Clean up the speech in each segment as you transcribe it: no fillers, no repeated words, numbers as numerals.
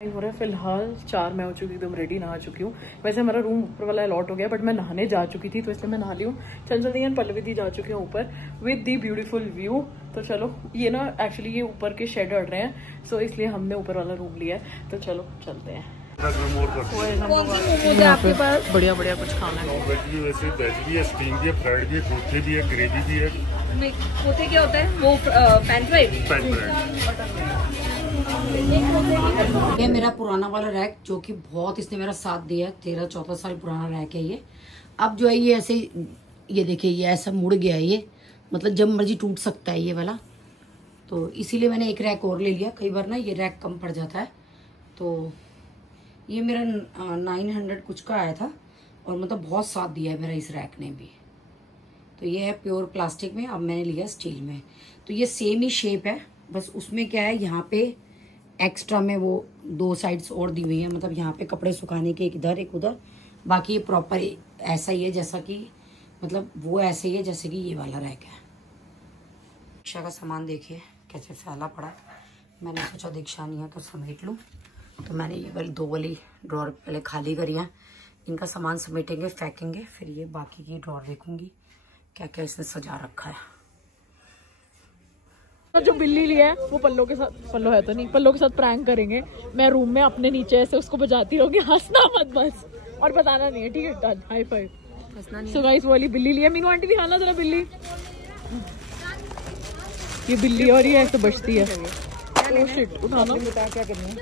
हो रहा है फिलहाल 4 मैं हो चुकी एकदम रेडी, नहा चुकी हूँ। वैसे हमारा रूम ऊपर वाला अलॉट हो गया बट मैं नहाने जा चुकी थी तो इसलिए मैं नहा ली हूँ। चल जल्दी पल्लवी दी जा चुके हैं ऊपर विद दी ब्यूटीफुल व्यू। तो चलो ये ना एक्चुअली ये ऊपर के शेड हट रहे हैं सो इसलिए हमने ऊपर वाला रूम लिया है। तो चलो चलते हैं। आपके पास बढ़िया बढ़िया कुछ खाना है? वेज भी, वैसे वेज भी है, स्टीम भी है, फ्राइड भी है, कोथे भी है, ग्रेवी भी है। कोथे क्या होता है वो? Pan fried. ये मेरा पुराना वाला रैक जो कि बहुत इसने मेरा साथ दिया है, 13-14 साल पुराना रैक है ये। अब जो है ये ऐसे, ये देखिए ये ऐसा मुड़ गया है ये, मतलब जब मर्जी टूट सकता है ये वाला। तो इसीलिए मैंने एक रैक और ले लिया। कई बार ना ये रैक कम पड़ जाता है। तो ये मेरा 900 कुछ का आया था और मतलब बहुत साथ दिया है मेरा इस रैक ने भी। तो ये है प्योर प्लास्टिक में, अब मैंने लिया स्टील में। तो ये सेम ही शेप है, बस उसमें क्या है यहाँ पे एक्स्ट्रा में वो 2 साइड्स और दी हुई है, मतलब यहाँ पे कपड़े सुखाने के एक इधर एक उधर। बाकी ये प्रॉपर ऐसा ही है जैसा कि, मतलब वो ऐसे ही है जैसे कि ये वाला रैक है। दीक्षा का सामान देखिए कैसे फैला पड़ा। मैंने सोचा दीक्षा नहीं है तो समेट लूँ, तो मैंने ये वाली 2 वाली ड्रॉर पहले खाली करी है। इनका सामान समेटेंगे, फेंकेंगे, फिर ये बाकी की ड्रॉर देखूंगी क्या क्या इसने सजा रखा है। जो बिल्ली लिया है वो पल्लो के साथ, पल्लो है तो नहीं, पल्लो के साथ प्रैंक करेंगे। मैं रूम में अपने नीचे ऐसे उसको बजाती रहूंगी, हंसना मत बस, और बताना नहीं है, ठीक है? High five. सो गाइस वो वाली बिल्ली लिया। मीनू आंटी दिखाना जरा बिल्ली। ये बिल्ली और ये ऐसे बजती है। ओह शिट, उठाना। क्या करना है?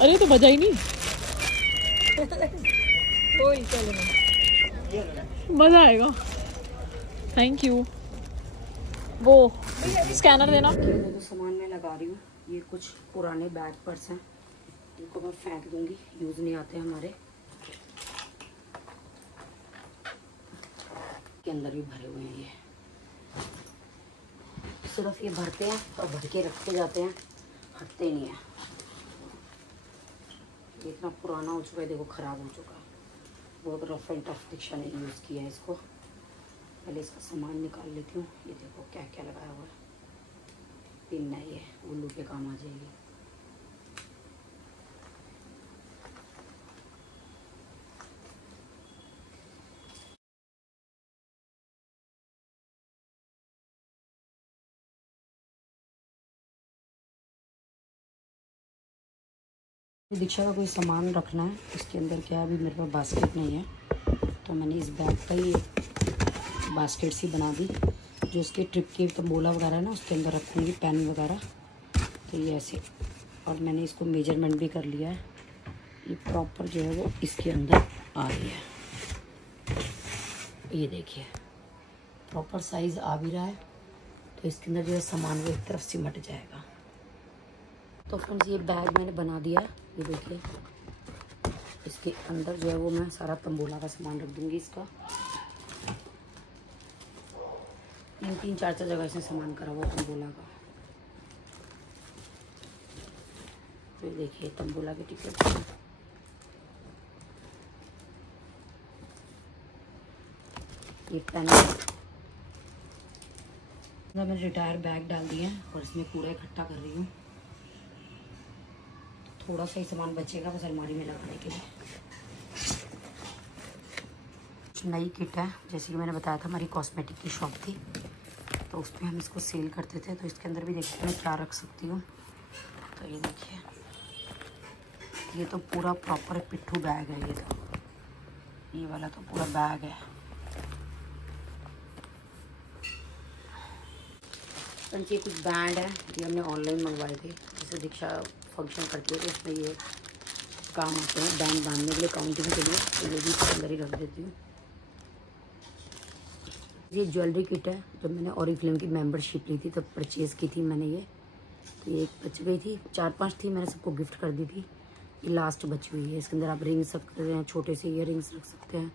अरे तो बजा ही नहीं। मजा आएगा। Thank you. वो स्कैनर देना। वो जो सामान मैं लगा रही हूँ ये कुछ पुराने बैग पर्स हैं, इनको मैं फेंक दूंगी, यूज नहीं आते हमारे। के अंदर भी भरे हुए हैं ये, सिर्फ ये भरते हैं और भर के रखते जाते हैं, हटते नहीं है। ये इतना पुराना हो चुका है, देखो खराब हो चुका है, बहुत रफ एंड टफ। दीक्षा ने यूज़ किया है इसको। पहले इसका सामान निकाल लेती हूँ। ये देखो क्या क्या लगाया हुआ है। पिन है ये, उल्लू के काम आ जाएगी। दीक्षा का कोई सामान रखना है, इसके अंदर क्या है, अभी मेरे पास बास्केट नहीं है तो मैंने इस बैग का ही बास्केट सी बना दी, जो उसके ट्रिप की तंबोला वगैरह है ना उसके अंदर रखूँगी, पेन वगैरह। तो ये ऐसे, और मैंने इसको मेजरमेंट भी कर लिया है, ये प्रॉपर जो है वो इसके अंदर आ रही है। ये देखिए प्रॉपर साइज़ आ भी रहा है, तो इसके अंदर जो है सामान वो एक तरफ सिमट जाएगा। तो फ्रेंड्स ये बैग मैंने बना दिया है, ये देखिए इसके अंदर जो है वो मैं सारा तंबोला का सामान रख दूँगी। इसका 3-4 जगह से सामान करा हुआ तंबोला का। तो देखिए तंबोला के टिकट, ये पेन मैंने रिटायर बैग डाल दिया है और इसमें पूरा इकट्ठा कर रही हूँ। थोड़ा सा ही सामान बचेगा बस अलमारी में लगाने के लिए। नई किट है, जैसे कि मैंने बताया था हमारी कॉस्मेटिक की शॉप थी तो उसमें हम इसको सेल करते थे, तो इसके अंदर भी देखते हैं क्या रख सकती हूँ। तो ये देखिए ये तो पूरा प्रॉपर पिट्ठू बैग है, ये वाला तो पूरा बैग है। ये कुछ बैंड है, ये हमने ऑनलाइन मंगवाए थे, जैसे दीक्षा फंक्शन करती है तो इसमें ये काम आते हैं बैंड बांधने के लिए, काउंटिंग के लिए। तो ये भी इसके अंदर ही रख देती हूँ। ये ज्वेलरी किट है, जब मैंने ऑरिफ्लेम की मेंबरशिप ली थी तब परचेज़ की थी मैंने ये। तो ये एक बच गई थी, 4-5 थी, मैंने सबको गिफ्ट कर दी थी, ये लास्ट बची हुई है। इसके अंदर आप रिंग्स रख सकते हैं, छोटे से ईयर रिंग्स रख सकते हैं,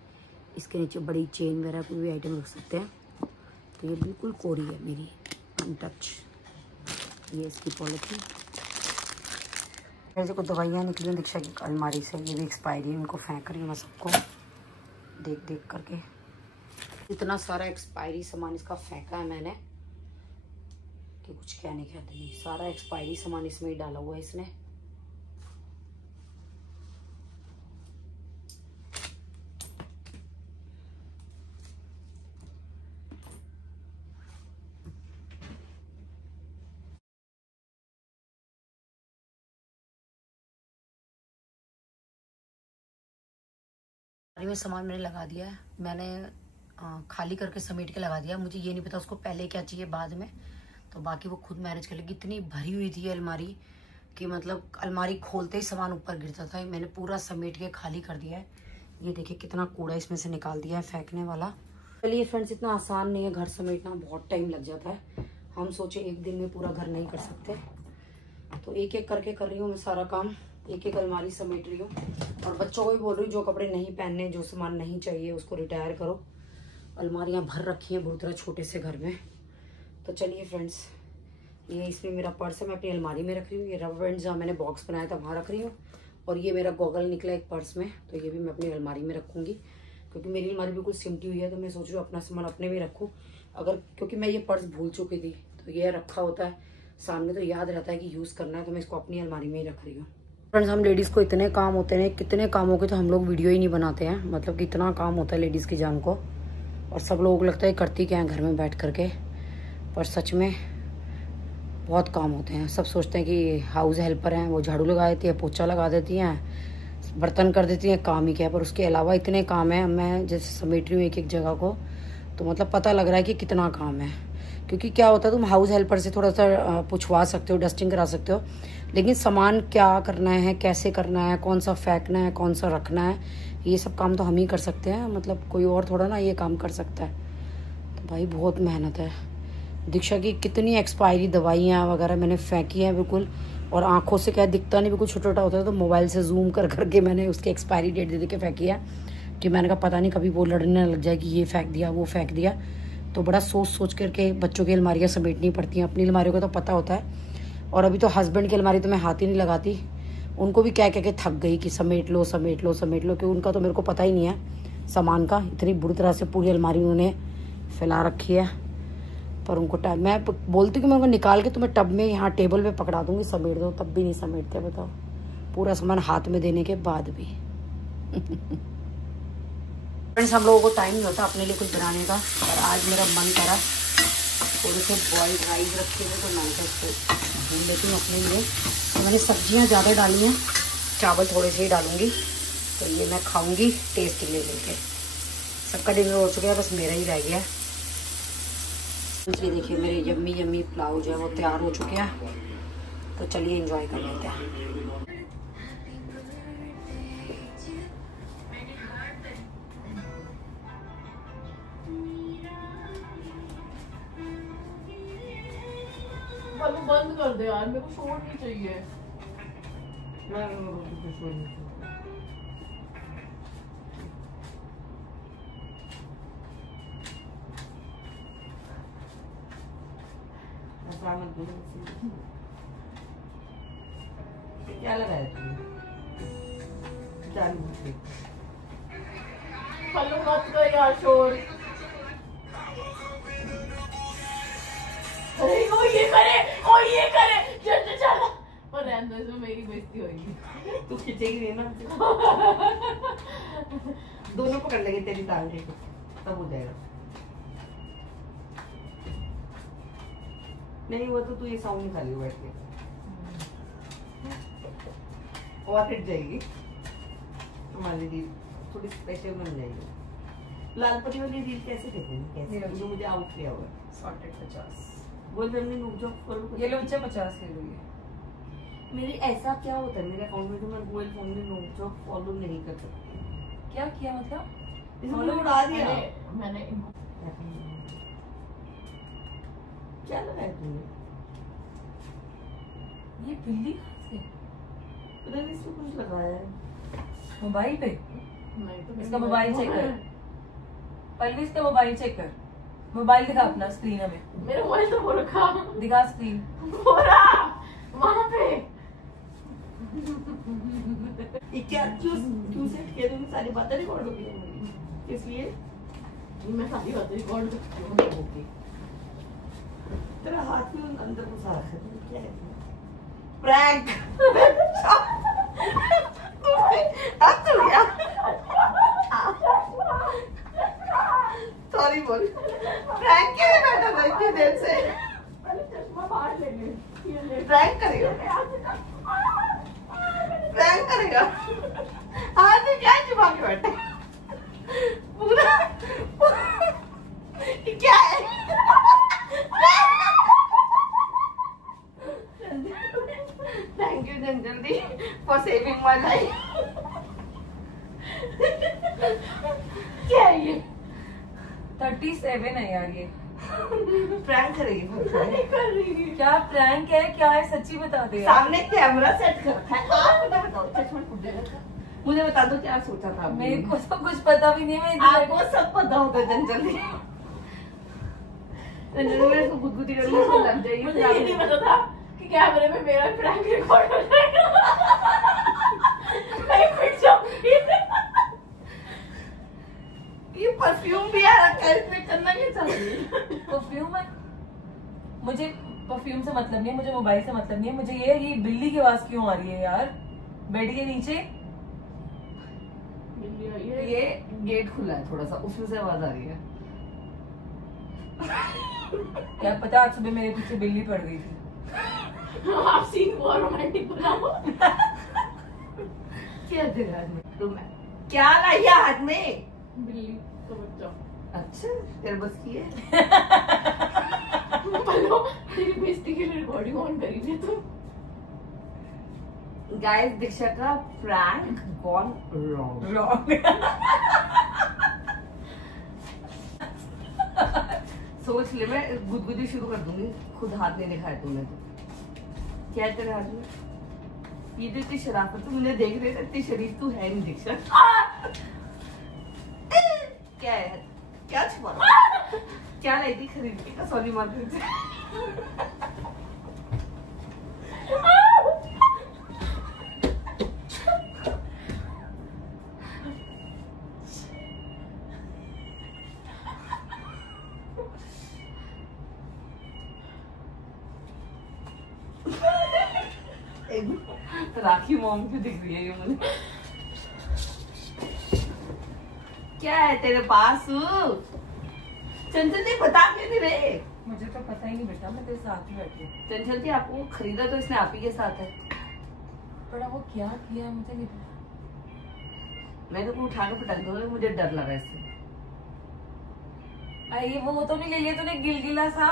इसके नीचे बड़ी चेन वगैरह कोई भी आइटम रख सकते हैं। तो ये बिल्कुल कोरी है मेरी, अनटच। ये इसकी पॉलिथीन। ऐसे कुछ दवाइयाँ निकली हैं दीक्षा की अलमारी से, ये भी एक्सपायरी है, इनको फेंक रही हूँ मैं सबको देख देख करके। इतना सारा एक्सपायरी सामान इसका फेंका है मैंने कि कुछ कहने की हद नहीं। सारा एक्सपायरी सामान इसमें ही डाला हुआ है इसने। में सामान मैंने लगा दिया है, मैंने खाली करके समेट के लगा दिया। मुझे ये नहीं पता उसको पहले क्या चाहिए बाद में, तो बाकी वो खुद मैनेज कर लेगी। इतनी भरी हुई थी अलमारी कि मतलब अलमारी खोलते ही सामान ऊपर गिरता था। मैंने पूरा समेट के खाली कर दिया है। ये देखिए कितना कूड़ा इसमें से निकाल दिया है फेंकने वाला। चलिए फ्रेंड्स, इतना आसान नहीं है घर समेटना, बहुत टाइम लग जाता है। हम सोचे एक दिन में पूरा घर नहीं कर सकते, तो एक एक करके कर रही हूँ मैं सारा काम। एक एक अलमारी समेट रही हूँ और बच्चों को भी बोल रही हूँ जो कपड़े नहीं पहनने, जो सामान नहीं चाहिए उसको रिटायर करो। अलमारियाँ भर रखी हैं बहुत तरह छोटे से घर में। तो चलिए फ्रेंड्स, ये इसमें मेरा पर्स है, मैं अपनी अलमारी में रख रही हूँ। ये रबर बैंड जहाँ मैंने बॉक्स बनाया था वहाँ रख रही हूँ। और ये मेरा गॉगल निकला एक पर्स में, तो ये भी मैं अपनी अलमारी में रखूँगी, क्योंकि मेरी अलमारी बिल्कुल सिमटी हुई है। तो मैं सोच रही हूँ अपना सामान अपने में रखूँ, अगर क्योंकि मैं ये पर्स भूल चुकी थी, तो ये रखा होता है सामने तो याद रहता है कि यूज़ करना है, तो मैं इसको अपनी अलमारी में ही रख रही हूँ। फ्रेंड्स, हम लेडीज़ को इतने काम होते हैं, कितने कामों के तो हम लोग वीडियो ही नहीं बनाते हैं। मतलब कि इतना काम होता है लेडीज़ की जान को, और सब लोगों को लगता है करती क्या है घर में बैठ करके, पर सच में बहुत काम होते हैं। सब सोचते हैं कि हाउस हेल्पर हैं, वो झाड़ू लगा देती है, पोछा लगा देती हैं, बर्तन कर देती हैं, काम ही क्या है। पर उसके अलावा इतने काम है। मैं जैसे समेट रही हूँ एक एक जगह को, तो मतलब पता लग रहा है कि कितना काम है। क्योंकि क्या होता है, तुम हाउस हेल्पर से थोड़ा सा पुछवा सकते हो, डस्टिंग करा सकते हो, लेकिन सामान क्या करना है, कैसे करना है, कौन सा फेंकना है, कौन सा रखना है, ये सब काम तो हम ही कर सकते हैं। मतलब कोई और थोड़ा ना ये काम कर सकता है। तो भाई बहुत मेहनत है। दीक्षा की कितनी एक्सपायरी दवाइयाँ वगैरह मैंने फेंकी हैं बिल्कुल, और आंखों से क्या दिखता नहीं, बिल्कुल छोटा छोटा होता है, तो मोबाइल से जूम कर करके मैंने उसकी एक्सपायरी डेट दे के फेंकी है, कि मैंने कहा पता नहीं कभी वो लड़ने लग जाए कि ये फेंक दिया वो फेंक दिया। तो बड़ा सोच सोच करके बच्चों की अलमारियाँ समेटनी पड़ती हैं। अपनी अलमारियों का तो पता होता है, और अभी तो हस्बैंड की अलमारी तो मैं हाथ ही नहीं लगाती। उनको भी क्या कह के थक गई कि समेट लो समेट लो समेट लो, क्योंकि उनका तो मेरे को पता ही नहीं है सामान का। इतनी बुरी तरह से पूरी अलमारी उन्होंने फैला रखी है। पर उनको टाइम, मैं बोलती हूँ कि मैं उनको निकाल के तुम्हें टब में यहाँ टेबल पे पकड़ा दूंगी, समेट दो, तब भी नहीं समेटते। बताओ, पूरा सामान हाथ में देने के बाद भी। फ्रेंड्स, हम लोगों को टाइम नहीं होता अपने लिए कुछ बनाने का, और आज मेरा मन करा थोड़े से बॉइल्ड राइस रखे हुए, तो मैं इसको भून लेती हूँ अपने लिए। तो मैंने सब्जियाँ ज़्यादा डाली हैं, चावल थोड़े से ही डालूंगी, तो ये मैं खाऊंगी टेस्ट ले लेके। सबका डिनर हो चुका है, बस मेरा ही रह गया। ये देखिए मेरे यम्मी यम्मी पुलाव जो है वो तैयार हो चुके हैं, तो चलिए एंजॉय कर लेते हैं। बंद कर दे यार, मेरे को शोर नहीं चाहिए। क्या लगाया तुमने? फलो मत कर यार शोर। ओ ये करे, ओ ये करे, चल चल। और रहने दो, इसमें मेरी बेइज्जती होगी। तू खींचेगी नहीं ना। दोनों पकड़ लेंगे तेरी टांग को, तब हो जाएगा। नहीं हुआ तो तू ये साउंड निकाली बैठ के, और हिट जाएगी तुम्हारी रील, थोड़ी स्पेशल बन जाएगी। लाल परी वाली रील कैसे देखेंगे, कैसे जो मुझे आउट किया हुआ है। सॉर्टेड 50 बोल हमने नुक जो फॉलो ये लो, 50 ले लो। ये मेरी ऐसा क्या होता है मेरे अकाउंट में, तो मैं गूगल फोन में नुक जो फॉलो नहीं कर सकती। क्या किया मतलब? इसने उड़ा दिया। मैंने इनको क्या लगाया तुमने? ये बिल्ली कहाँ से? पता नहीं, इसमें कुछ लगाया है मोबाइल पे। नहीं तो इसका मोबाइल चेक कर पहले, इसका मोबाइल चेक कर। मोबाइल दिखा अपना स्क्रीन हमें। मेरा मोबाइल तो वो रखा, दिखा स्क्रीन पूरा वहां पे। ये क्या क्यों सेट किया तुमने? सारी बातें रिकॉर्ड हो गई, इसलिए मैं सारी बातें रिकॉर्ड करती हूँ। तेरा हाथ क्यों अंदर घुसा रखा है? क्या है प्रैंक? अब तो गया, सॉरी बोल। प्रैंक के लिए बैठा था इतनी देर से। चश्मा बाहर ले ले। प्रैंक करेगा, प्रैंक करेगा। आज क्या छुपा के बैठे? चंचल दी फॉर सेविंग माय लाइफ। क्या है ये? 37 है यार ये। प्रैंक करेगी। क्या प्रैंक है, क्या है, सच्ची बता दे यार। सामने कैमरा सेट कर रखा है, आप मुझे बताओ। चश्मा फूट जाएगा। मुझे बता दो क्या सोचा था आपने? मेरे को तो कुछ पता भी नहीं है। आपको सब पता होता है चंचल दी। चंचल मेरे को गुदगुदी करने से लग जाएगी। मुझे ये नहीं पता था कि कैमरे में मेरा प्रैंक रिकॉर्ड हो जाएगा। मैं फिट जाऊंगी। ये परफ्यूम भी आ रखा है, इसमें करना क्या चाहिए? परफ्यूम है, मुझे परफ्यूम से मतलब नहीं है, मुझे मोबाइल से मतलब नहीं है। मुझे ये बिल्ली की आवाज क्यों आ रही है यार बेड के नीचे? ये गेट खुला है थोड़ा सा, उसमें से आवाज आ रही है। क्या पता आज सुबह मेरे पीछे बिल्ली पड़ गई थी। आप सीन बहुत रोमांटिक बनाओ। क्या तेरे हाथ में? तो मैं क्या लाई है हाथ में? बिल्ली तो बच्चा। अच्छा तेरे बस की है। हेलो, तेरी बेइज्जती के लिए रिकॉर्डिंग ऑन करी थी तुम। गाइस दीक्षा का प्रैंक गॉन रॉन्ग। सोच ले, मैं गुदगुदी शुरू कर दूंगी। खुद हाथ नहीं दिखाया तूने तो। क्या है तेरे हाथ में? ये जो इतनी शराफत तू मुझे देख रहे, इतनी शरीफ तू है नहीं दीक्षा। क्या है? क्या छुपा? क्या लाई थी खरीद के कसौली मार्केट से? राखी मॉम क्यों दिख रही है ये मुझे? क्या है तेरे पास? चंचल जी बता क्यों नहीं रहे? मुझे तो पता ही नहीं बेटा, मैं तेरे साथ ही बैठी हूँ। चंचल जी आपको खरीदा तो इसने आप ही के साथ है। पर वो क्या किया मुझे नहीं पता। मैंने को उठा के पटक दूंगा, मुझे डर लगा इससे। अरे वो तो नहीं ले लिया तूने, गिलगिला सा।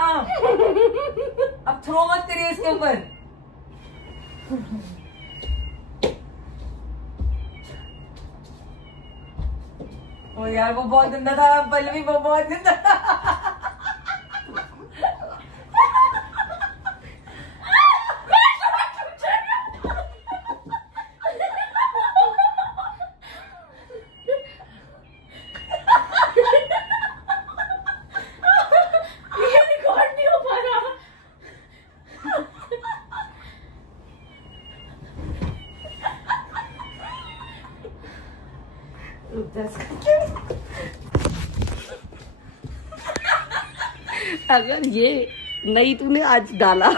अब थ्रो मत करिए इसके ऊपर। ओ यार वो बहुत गंदा था पल्लवी, वो बहुत गंदा था। अगर ये नहीं तूने आज डाला,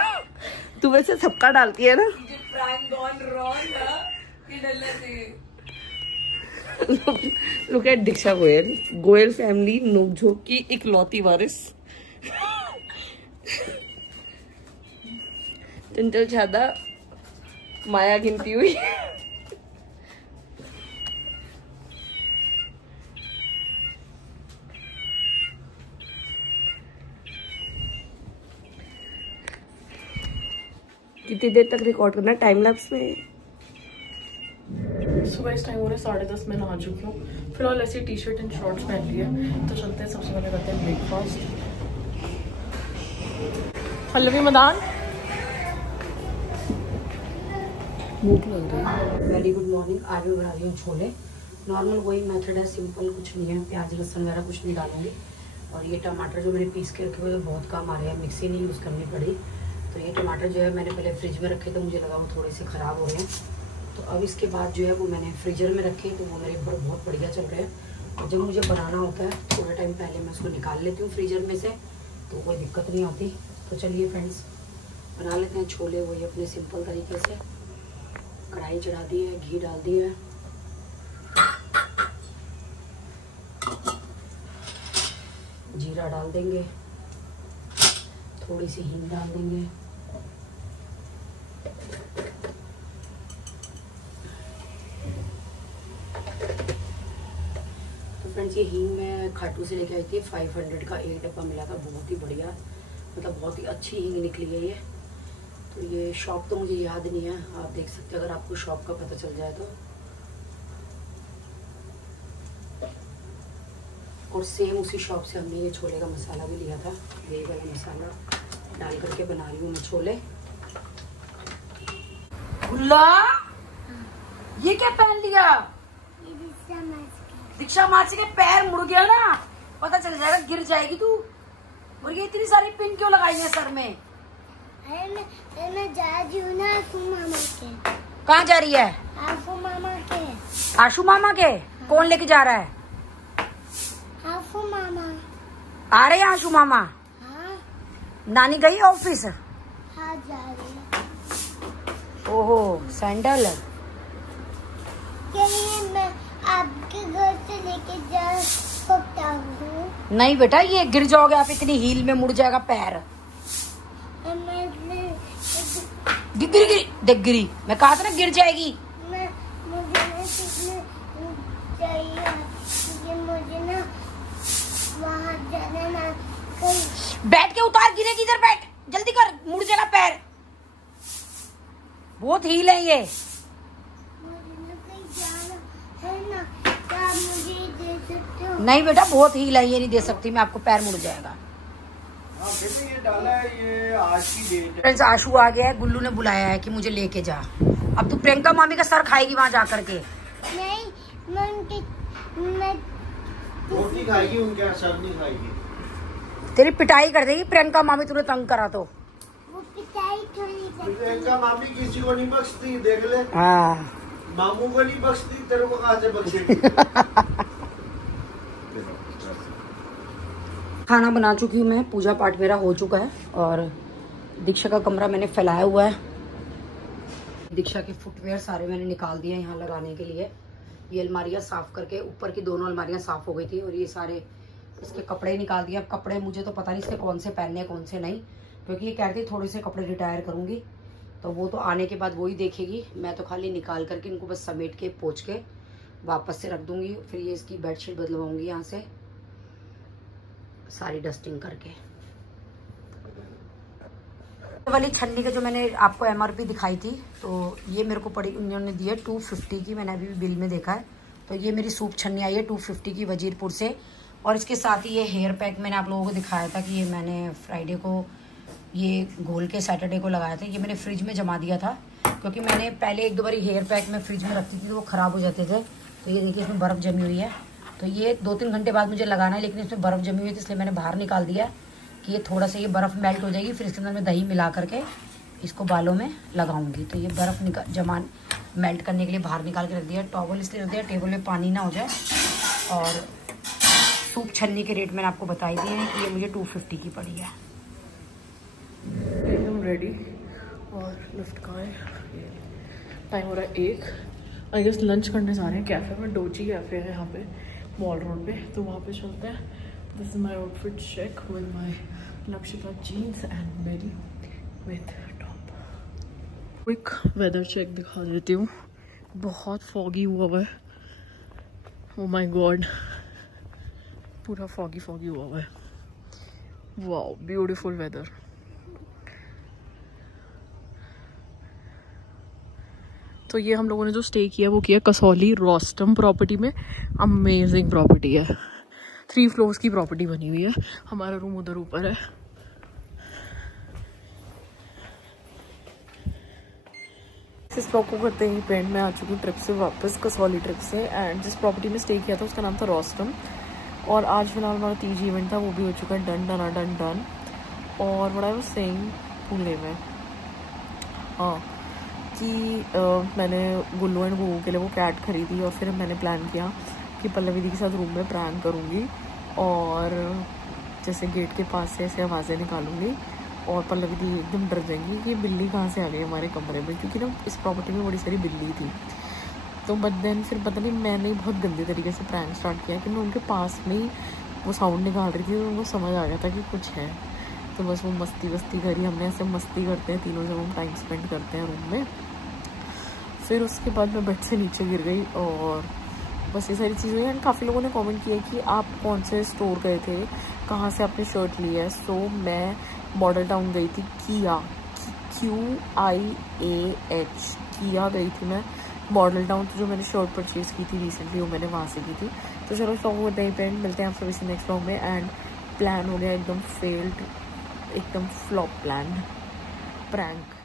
तू वैसे सबका डालती है ना। Look at Diksha Goyal, Goyal family नोकझोंक की इकलौती वारिस। चंचल छादा माया गिनती हुई। कितनी देर तक रिकॉर्ड करना टाइम लैप्स में? सुबह इस टाइम हो रहे 10:30, मैं नहा चुकी हूँ। फिलहाल ऐसी टी शर्ट एंड शॉर्ट्स पहन ली है, तो चलते हैं। सबसे पहले करते हैं ब्रेकफास्ट। पल्लवी मैदान भूख लग रही है। Very good morning. आज मैं बना रही हूँ छोले। नॉर्मल वही मेथड है, सिंपल, कुछ नहीं है। प्याज लहसुन वगैरह कुछ नहीं डालूंगी। और ये टमाटर जो मैंने पीस के रखे हुए बहुत काम आ रहे हैं, मिक्सी नहीं यूज़ करनी पड़ी। तो ये टमाटर जो है मैंने पहले फ्रिज में रखे, तो मुझे लगा वो थोड़े से ख़राब हो रहे हैं। तो अब इसके बाद जो है वो मैंने फ्रीजर में रखे, तो वो मेरे ऊपर बहुत बढ़िया चल रहे हैं। और जब मुझे बनाना होता है थोड़े टाइम पहले मैं उसको निकाल लेती हूँ फ्रीजर में से, तो कोई दिक्कत नहीं आती। तो चलिए फ्रेंड्स बना लेते हैं छोले, वही अपने सिंपल तरीके से। कढ़ाई चढ़ा दी है, घी डाल दी है, जीरा डाल देंगे, थोड़ी सी हींग डाल देंगे, तो फ्रेंड्स ये हींग मैं खाटू से लेके आई थी, 500 का एक डब्बा मिला था, बहुत ही बढ़िया, मतलब बहुत ही अच्छी हींग निकली है ये। तो ये शॉप तो मुझे याद नहीं है, आप देख सकते हैं अगर आपको शॉप का पता चल जाए तो। और सेम उसी शॉप से हमने ये छोले का मसाला भी लिया था, यही वाला मसाला डाल करके बना रही हूँ मैं छोले। गुल्ला ये क्या पहन लिया? दीक्षा मासी के पैर मुड़ गया ना, पता चल जाएगा, गिर जाएगी तू। और ये इतनी सारी पिन क्यों लगाई है सर में? मैं जा रही हूँ ना आशू मामा के। कहाँ जा रही है? आशू मामा के। आशू मामा के? कौन लेके जा रहा है? आशू मामा। आ रहे हैं आशू मामा? हाँ। नानी गई ऑफिस? हाँ जा रही है। ओहो सैंडल चलिए मैं आपके घर से लेके जा सकता हूँ? नहीं बेटा, ये गिर जाओगे आप, इतनी हील में मुड़ जाएगा पैर। गिरी देख गिरी, मैं कहा था ना गिर जाएगी। मुझे ना सीखना चाहिए, मुझे ना वहाँ जाना ना कहीं। बैठ के उतार, गिरेगी इधर, बैठ जल्दी कर, मुड़ जाएगा पैर, बहुत हील है ये। मुझे ना कहीं जाना है ना, क्या आप मुझे दे सकते हो? नहीं बेटा, बहुत हील है, ये नहीं दे सकती मैं आपको, पैर मुड़ जाएगा। ये डाला है, ये आज की डेट है। फ्रेंड्स आशू आ गया है, गुल्लू ने बुलाया है कि मुझे लेके जा। अब तू प्रियंका मामी का सर खाएगी वहाँ जा करके। नहीं, मैं रोटी खाएगी, उनके सर नहीं खाएगी। तेरी पिटाई कर देगी प्रियंका मामी, तूने तंग करा तो। वो पिटाई थोड़ी करती। प्रियंका मामी किसी को नहीं बख्शती, देख ले। हाँ मामू को नहीं बख्शती, तेरे को कहाँ से बख्शेगी? खाना बना चुकी हूँ मैं, पूजा पाठ मेरा हो चुका है और दीक्षा का कमरा मैंने फैलाया हुआ है। दीक्षा के फुटवेयर सारे मैंने निकाल दिए यहाँ लगाने के लिए। ये अलमारियाँ साफ करके, ऊपर की दोनों अलमारियाँ साफ हो गई थी और ये सारे इसके कपड़े निकाल दिए। अब कपड़े मुझे तो पता नहीं इसके कौन से पहनने कौन से नहीं, क्योंकि ये कहती थोड़े से कपड़े रिटायर करूँगी, तो वो तो आने के बाद वही देखेगी। मैं तो खाली निकाल करके इनको बस समेट के पोंछ के वापस से रख दूँगी। फिर ये इसकी बेडशीट बदलवाऊँगी यहाँ से सारी डस्टिंग करके। वाली छन्नी का जो मैंने आपको MRP दिखाई थी, तो ये मेरे को पड़ी, उन्होंने दी है 250 की, मैंने अभी भी बिल में देखा है। तो ये मेरी सूप छन्नी आई है 250 की वजीरपुर से। और इसके साथ ही ये हेयर पैक मैंने आप लोगों को दिखाया था कि ये मैंने फ्राइडे को ये घोल के सैटरडे को लगाया था। ये मैंने फ्रिज में जमा दिया था, क्योंकि मैंने पहले एक दो बार हेयर पैक में फ्रिज में रखती थी तो वो ख़राब हो जाते थे। तो ये देखिए इसमें बर्फ़ जमी हुई है, तो ये 2-3 घंटे बाद मुझे लगाना है, लेकिन इसमें बर्फ़ जमी हुई थी इसलिए मैंने बाहर निकाल दिया कि ये थोड़ा सा ये बर्फ़ मेल्ट हो जाएगी। फिर इसके अंदर मैं दही मिला करके इसको बालों में लगाऊंगी। तो ये बर्फ़ जमा मेल्ट करने के लिए बाहर निकाल के रख दिया। टॉवल इसलिए रख दिया टेबल में पानी ना हो जाए। और सूप छन्नी के रेट मैंने आपको बताई दिए हैं कि ये मुझे 250 की पड़ी है। एकदम रेडी। और लिफ्ट कहाँ है? टाइम हो रहा है 1। आई गेस लंच करने जा रहे हैं कैफ़े में। डोजी कैफ़े है यहाँ पे मॉल रोड पे, तो वहाँ पे चलते हैं। This is my outfit check with my लक्षिता jeans and belly with top. Quick weather check दिखा देती हूँ। बहुत फॉगी हुआ हुआ है, ओ माई गॉड, पूरा फॉगी फॉगी हुआ हुआ है। Wow, beautiful weather. तो ये हम लोगों ने जो स्टे किया वो किया कसौली रोस्टम प्रॉपर्टी में। अमेजिंग प्रॉपर्टी है, 3 फ्लोर्स की प्रॉपर्टी बनी हुई है। हमारा रूम उधर ऊपर है। इस ब्लॉग को करते ही पेंट में आ चुकी हूँ ट्रिप से वापस, कसौली ट्रिप से। एंड जिस प्रॉपर्टी में स्टे किया था उसका नाम था रोस्टम। और आज फिलहाल हमारा तीजी इवेंट था, वो भी हो चुका है डन डन डन डन। और बड़ा वो सेम पुणे में, हाँ, कि मैंने गुल्लू एंड गुगू के लिए वो कैट खरीदी। और फिर मैंने प्लान किया कि पल्लवी दी के साथ रूम में प्रैंक करूँगी और जैसे गेट के पास से ऐसे आवाज़ें निकालूंगी और पल्लवी दी एकदम डर जाएंगी कि बिल्ली कहाँ से आ गई हमारे कमरे में, क्योंकि ना इस प्रॉपर्टी में बड़ी सारी बिल्ली थी। तो बट देन फिर पता नहीं मैंने बहुत गंदे तरीके से प्रैंक स्टार्ट किया कि मैं उनके पास में ही वो साउंड निकाल रही थी, तो उनको समझ आ गया था कि कुछ है। तो बस वो मस्ती करी हमने, ऐसे मस्ती करते हैं तीनों जब हम टाइम स्पेंड करते हैं रूम में। फिर उसके बाद मैं बेड से नीचे गिर गई और बस ये सारी चीज़ें। एंड काफ़ी लोगों ने कमेंट किया कि आप कौन से स्टोर गए थे, कहाँ से आपने शर्ट ली है। सो मैं मॉडल टाउन गई थी, QIAH किया गई थी मैं मॉडल टाउन। तो जो मैंने शर्ट परचेज़ की थी रिसेंटली वो मैंने वहाँ से की थी। तो चलो इस व्लॉग में पे मिलते हैं आप सभी से नेक्स्ट व्लॉग में। एंड प्लान हो गया एकदम फेल्ड, एकदम फ्लॉप प्लान, प्रैंक।